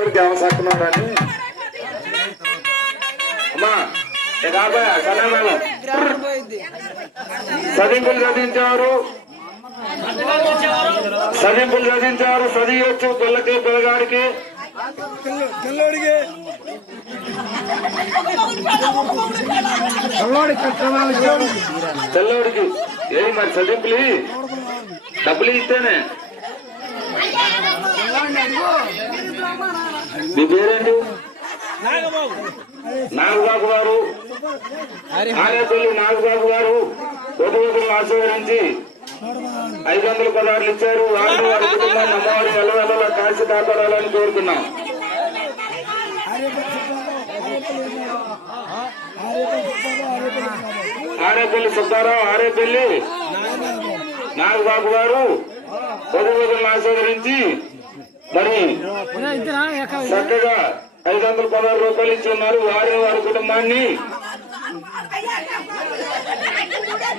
అవసరం అమ్మా చదింపులు చదివించారు చదివచ్చు పిల్లకి పిల్లగాడికి తెల్లోడికి ఏమి మరి చదింపులు డబ్బులు ఇస్తేనే. మీ పేరేంటి? నాగబాబు గారు, ఆరేపల్లి నాగబాబు గారు పొదుగులను ఆశీర్వదించి 500 పదార్లు ఇచ్చారు. వారిని వారి కుటుంబాన్ని అమ్మవారి ఎల్లవెల్లలా కాల్చి కాపాడాలని కోరుతున్నాం. ఆరేపల్లి సుబ్బారావు, ఆరేపల్లి నాగబాబు గారు పొదుగులను ఆశీర్వదించి మరి చక్కగా 516 రూపాయలు ఇచ్చి ఉన్నారు. వారి కుటుంబాన్ని